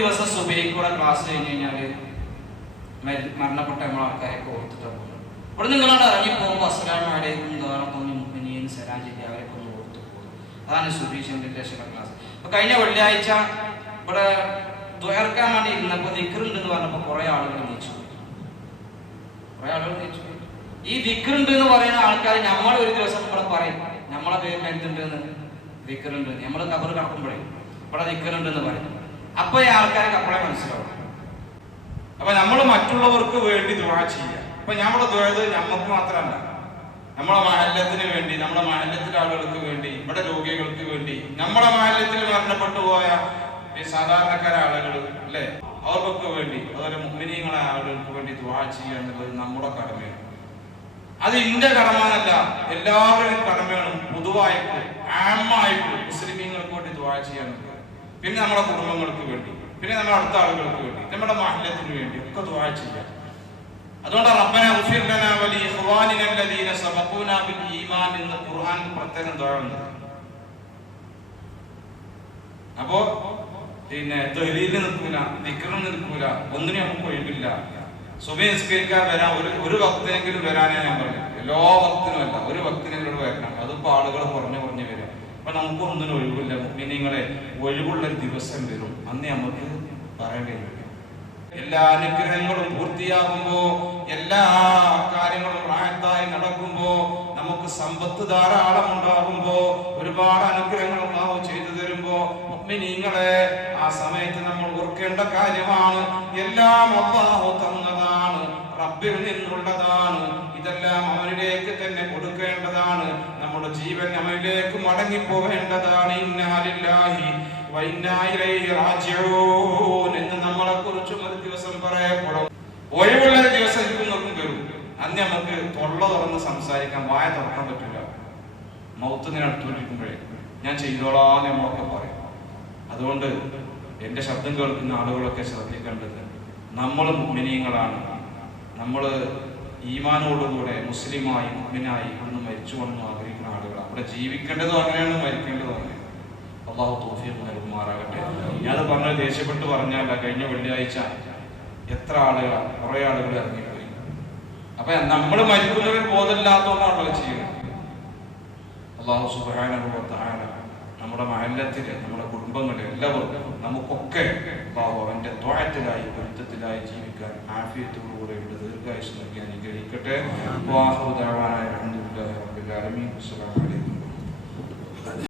ദിവസം സുബഹിക്കൂടെ ക്ലാസ് കഴിഞ്ഞ് കഴിഞ്ഞാൽ മരണപ്പെട്ട നമ്മളെ ആൾക്കാരെയൊക്കെ ഓർത്തിട്ടാണ് പോകുന്നത്. ഇവിടെ നിങ്ങളോട് ഇറങ്ങി പോകുമ്പോൾ അസ്സലാമു അലൈക്കും ദ്വാറക്കൊന്നും മുഅ്മിനീൻ സലാം ചെയ്ത് അവരൊക്കെ ഒന്ന് ഓർത്ത് പോകും. അതാണ് സുബീഷിൻ്റെ ക്ലാസ്. അപ്പോൾ കഴിഞ്ഞ വെള്ളിയാഴ്ച ഇവിടെ ദ്വയർക്കാൻ വേണ്ടി ഇരുന്നപ്പോൾ ദിക്റുണ്ടെന്ന് പറഞ്ഞപ്പോൾ കുറേ ആളുകൾ നീച്ചു. ഈ ദിക്റുണ്ട് എന്ന് പറയുന്ന ആൾക്കാർ നമ്മൾ ഒരു ദിവസം ഇവിടെ പറയും നമ്മളെ പേരിൽ എന്തുണ്ടെന്ന് ദിക്റുണ്ട്, നമ്മൾ കബർ കടക്കുമ്പോഴേ ഇവിടെ ദിക്റുണ്ട് എന്ന് പറയും. അപ്പൊ ഈ ആൾക്കാർക്ക് അപ്പോഴേ മനസ്സിലാവും. അപ്പൊ നമ്മൾ മറ്റുള്ളവർക്ക് വേണ്ടി ദുആ ചെയ്യുക. അപ്പൊ നമ്മുടെ ദുആ നമുക്ക് മാത്രമല്ല, നമ്മളെ മഹല്ലത്തിന് വേണ്ടി, നമ്മുടെ മഹല്ലത്തിലെ ആളുകൾക്ക് വേണ്ടി, ഇവിടെ രോഗികൾക്ക് വേണ്ടി, നമ്മുടെ മഹല്ലത്തിൽ മരണപ്പെട്ടു പോയ സാധാരണക്കാരായ ആളുകൾ അല്ലേ, അവർക്കൊക്കെ വേണ്ടി, അതുപോലെ മുഅ്മിനീങ്ങളായ ആളുകൾക്ക് വേണ്ടി ദുആ ചെയ്യുക എന്നുള്ളത് നമ്മുടെ കടമയാണ്. അത് ഇന്റെ കടമയല്ല, എല്ലാവരുടെയും കടമയാണ്. പൊതുവായിട്ട് ആമായിട്ട് മുസ്ലിമീങ്ങൾക്ക് വേണ്ടി ദുആ ചെയ്യാനുള്ളത്, പിന്നെ നമ്മുടെ കുടുംബങ്ങൾക്ക് വേണ്ടി, പിന്നെ നമ്മുടെ അടുത്ത ആളുകൾക്ക് വേണ്ടി, നമ്മുടെ മഹല്ലത്തിന് വേണ്ടി ഒക്കെ ദുആ ചെയ്യാം. അതുകൊണ്ട് റബ്ബനാ ഗഫിർ ലനാ വലി ഇഖ്വാനിന അല്ലദീന സബഖൂനാ ബിൽ ഈമാൻ എന്ന് ഖുർആൻ പ്രത്യേകം ദുആ ഉണ്ട്. അപ്പോ പിന്നെ തഹ്ലീലിന് നിൽക്കൂല, ദിക്റിന് നിൽക്കൂല, ഒന്നിനും നമുക്ക് ഒഴിവില്ല. സുബഹി നിസ്കരിക്കാൻ വരാൻ ഒരു വക്തിനെങ്കിലും വരാനേ ഞാൻ പറഞ്ഞു. എല്ലാ വക്തിനും അല്ല, ഒരു വക്തിനെങ്കിലും വരണം. അതിപ്പോ ആളുകൾ കുറഞ്ഞു വരിക. അപ്പൊ നമുക്ക് ഒന്നിനും ഒഴിവില്ല. മുഅ്മിനീങ്ങളെ ഒഴിവുള്ളൊരു ദിവസം വരും, അന്ന് നമുക്ക് പറയാൻ കഴിയില്ല. എല്ലാ അനുഗ്രഹങ്ങളും പൂർത്തിയാകുമ്പോ, എല്ലാ കാര്യങ്ങളും റാഹത്തായി നടക്കുമ്പോ, നമുക്ക് സമ്പത്ത് ധാരാളം ഉണ്ടാകുമ്പോ, ഒരുപാട് അനുഗ്രഹങ്ങൾ അല്ലാഹു ചെയ്തു തരുമ്പോ, മുഅ്മിനീങ്ങളെ ആ സമയത്ത് നമ്മൾ ഓർക്കേണ്ട കാര്യമാണ്, എല്ലാം അല്ലാഹു തന്നതാണ്, റബ്ബിൽ നിന്നുള്ളതാണ്. ഇതെല്ലാം അവനിലേക്ക് തന്നെ കൊടുക്കേണ്ടതാണ്. നമ്മുടെ ജീവൻ അവനിലേക്ക് മടങ്ങിപ്പോവേണ്ടതാണ്. ഇന്നാ ലില്ലാഹി വ ഇന്നാ ഇലൈഹി റാജിഊൻ എന്ന് നമ്മളെ കുറിച്ചും ഒരു ദിവസം പറയപ്പെടും. ഒഴിവുള്ള ദിവസം ഇരിക്കുന്നവർക്കും വരും. അന്ന് നമുക്ക് തൊള്ള തുറന്ന് സംസാരിക്കാൻ, വായ തുറക്കാൻ പറ്റില്ല. മൗത്തിനെ അടുത്തുകൊണ്ടിരിക്കുമ്പോഴേ ഞാൻ ചെയ്തോളാന്ന് നമ്മളൊക്കെ പറയും. അതുകൊണ്ട് എൻ്റെ ശബ്ദം കേൾക്കുന്ന ആളുകളൊക്കെ ശ്രദ്ധിക്കേണ്ടത്, നമ്മൾ മുഅ്മിനീങ്ങളാണ്. നമ്മൾ ഈമാനോടുകൂടെ മുസ്ലിമായി മുഅ്മിനായി ഇവിടുന്ന് മരിച്ചു കൊണ്ടെന്ന് ആഗ്രഹിക്കുന്ന ആളുകളാണ്. അവിടെ ജീവിക്കേണ്ടതും അങ്ങനെയാണ്, മരിക്കേണ്ടതും അങ്ങനെ. അല്ലാഹു തൗഫീഖ് നൽകുമാറാകട്ടെ. ഞാനത് പറഞ്ഞത് ദേഷ്യപ്പെട്ട് പറഞ്ഞല്ല. കഴിഞ്ഞ വെള്ളിയാഴ്ച എത്ര ആളുകളാണ്, കുറേ ആളുകൾ ഇറങ്ങിപ്പോയി. അപ്പൊ നമ്മൾ മരിക്കുന്നവർ ബോധമില്ലാത്തതുകൊണ്ടാണല്ലോ ചെയ്യുന്നത്. അല്ലാഹു സുബ്ഹാനഹു വ തആല നമ്മുടെ മഹല്ലത്തിലെ, നമ്മുടെ കുടുംബങ്ങളെ എല്ലാവർക്കും നമുക്കൊക്കെ അല്ലാഹു അവന്റെ ത്വഅത്തിലായി, പൊരുത്തത്തിലായി ജീവിക്കാൻ ആഫിയത്തോടുകൂടെ ദീർഘായുസ്സ് നൽകി അനുഗ്രഹിക്കട്ടെ. വആഖിറു ദഅവാനാ അൽഹംദുലില്ലാഹി റബ്ബിൽ ആലമീൻ. അസ്സലാമു അലൈക്കും.